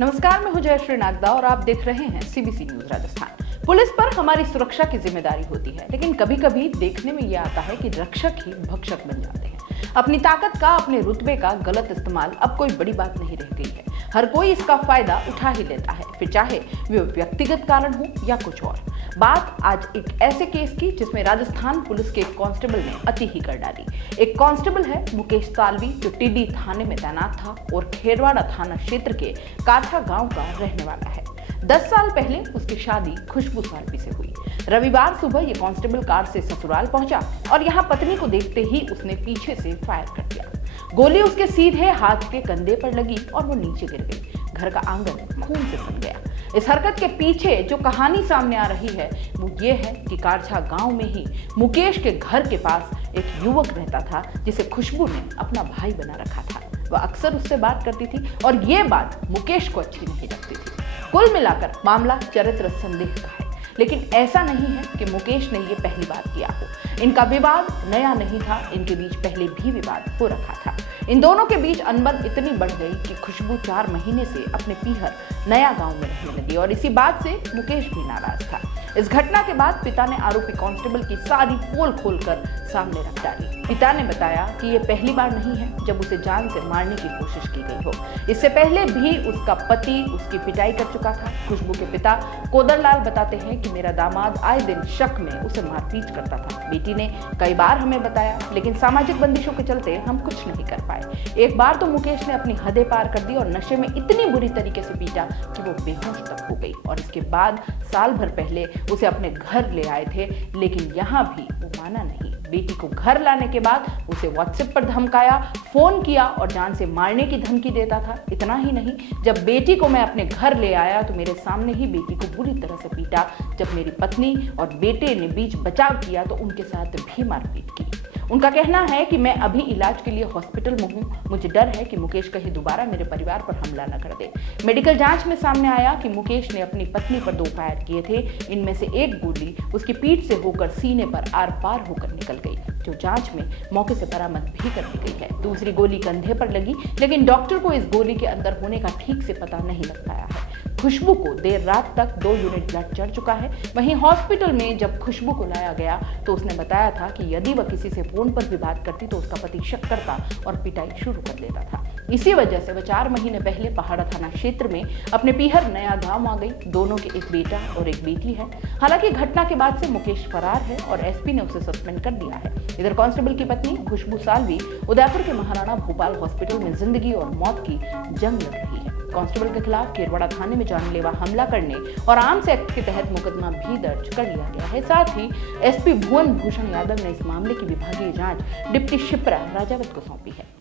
नमस्कार, मैं हूं जयश्री नागदा और आप देख रहे हैं सीबीसी न्यूज राजस्थान। पुलिस पर हमारी सुरक्षा की जिम्मेदारी होती है, लेकिन कभी कभी देखने में यह आता है कि रक्षक ही भक्षक बन जाते हैं। अपनी ताकत का, अपने रुतबे का गलत इस्तेमाल अब कोई बड़ी बात नहीं रह गई है। हर कोई इसका फायदा उठा ही लेता है, फिर चाहे वो व्यक्तिगत कारण हो या कुछ और। बात आज एक ऐसे केस की जिसमें राजस्थान पुलिस के एक कांस्टेबल ने अति ही कर डाली। एक कांस्टेबल है मुकेश सालवी, जो टिड्डी थाने में तैनात था और खेरवाड़ा थाना क्षेत्र के काठा गांव का रहने वाला है। 10 साल पहले उसकी शादी खुशबू सालवी से हुई। रविवार सुबह ये कांस्टेबल कार से ससुराल पहुंचा और यहाँ पत्नी को देखते ही उसने पीछे से फायर कर दिया। गोली उसके सीधे हाथ के कंधे पर लगी और वो नीचे गिर गई। घर का आंगन खून से सन गया। इस हरकत के पीछे जो कहानी सामने आ रही है वो ये है कि कारछा गांव में ही मुकेश के घर के पास एक युवक रहता था जिसे खुशबू ने अपना भाई बना रखा था। वह अक्सर उससे बात करती थी और ये बात मुकेश को अच्छी नहीं लगती थी। कुल मिलाकर मामला चरित्र संदेह का है, लेकिन ऐसा नहीं है कि मुकेश ने ये पहली बार किया हो। इनका विवाद नया नहीं था, इनके बीच पहले भी विवाद हो रखा था। इन दोनों के बीच अनबन इतनी बढ़ गई कि खुशबू 4 महीने से अपने पीहर नया गांव में रहने लगी और इसी बात से मुकेश भी नाराज था। इस घटना के बाद पिता ने आरोपी कांस्टेबल की सारी पोल खोलकर सामने रख डाली। पिता ने बताया कि ये पहली बार नहीं है जब उसे जान से मारने की कोशिश की गई हो। इससे पहले भी उसका पति उसकी पिटाई कर चुका था। खुशबू के पिता कोदरलाल बताते हैं कि मेरा दामाद आए दिन शक में उसे मारपीट करता था। बेटी ने कई बार हमें बताया, लेकिन सामाजिक बंदिशों के चलते हम कुछ नहीं कर पाए। एक बार तो मुकेश ने अपनी हदें पार कर दी और नशे में इतनी बुरी तरीके से पीटा कि वो बेहोश तक हो गई। और इसके बाद साल भर पहले उसे अपने घर ले आए थे, लेकिन यहाँ भी वो माना नहीं। बेटी को घर लाने के बाद उसे व्हाट्सएप पर धमकाया, फोन किया और जान से मारने की धमकी देता था। इतना ही नहीं, जब बेटी को मैं अपने घर ले आया तो मेरे सामने ही बेटी को बुरी तरह से पीटा। जब मेरी पत्नी और बेटे ने बीच बचाव किया तो उनके साथ भी मारपीट की। उनका कहना है कि मैं अभी इलाज के लिए हॉस्पिटल में हूँ। मुझे डर है कि मुकेश कहीं दोबारा मेरे परिवार पर हमला न कर दे। मेडिकल जांच में सामने आया कि मुकेश ने अपनी पत्नी पर 2 फायर किए थे। इनमें से एक गोली उसकी पीठ से होकर सीने पर आर पार होकर निकल गई, जो जांच में मौके से बरामद भी कर दी गई है। दूसरी गोली कंधे पर लगी, लेकिन डॉक्टर को इस गोली के अंदर होने का ठीक से पता नहीं लग पाया है। खुशबू को देर रात तक 2 यूनिट ब्लड चढ़ चुका है। वहीं हॉस्पिटल में जब खुशबू को लाया गया तो उसने बताया था कि यदि वह किसी से फोन पर भी बात करती तो उसका पति शक करता और पिटाई शुरू कर देता था। इसी वजह से वह 4 महीने पहले पहाड़ा थाना क्षेत्र में अपने पीहर नया गांव आ गई। दोनों के एक बेटा और एक बेटी है। हालांकि घटना के बाद से मुकेश फरार है और एसपी ने उसे सस्पेंड कर दिया है। इधर कांस्टेबल की पत्नी खुशबू सालवी उदयपुर के महाराणा भोपाल हॉस्पिटल में जिंदगी और मौत की जंग लड़ रही है। कांस्टेबल के खिलाफ खेरवाड़ा थाने में जानलेवा हमला करने और आर्म्स एक्ट के तहत मुकदमा भी दर्ज कर लिया गया है। साथ ही एसपी भुवन भूषण यादव ने इस मामले की विभागीय जांच डिप्टी शिप्रा राजावत को सौंपी है।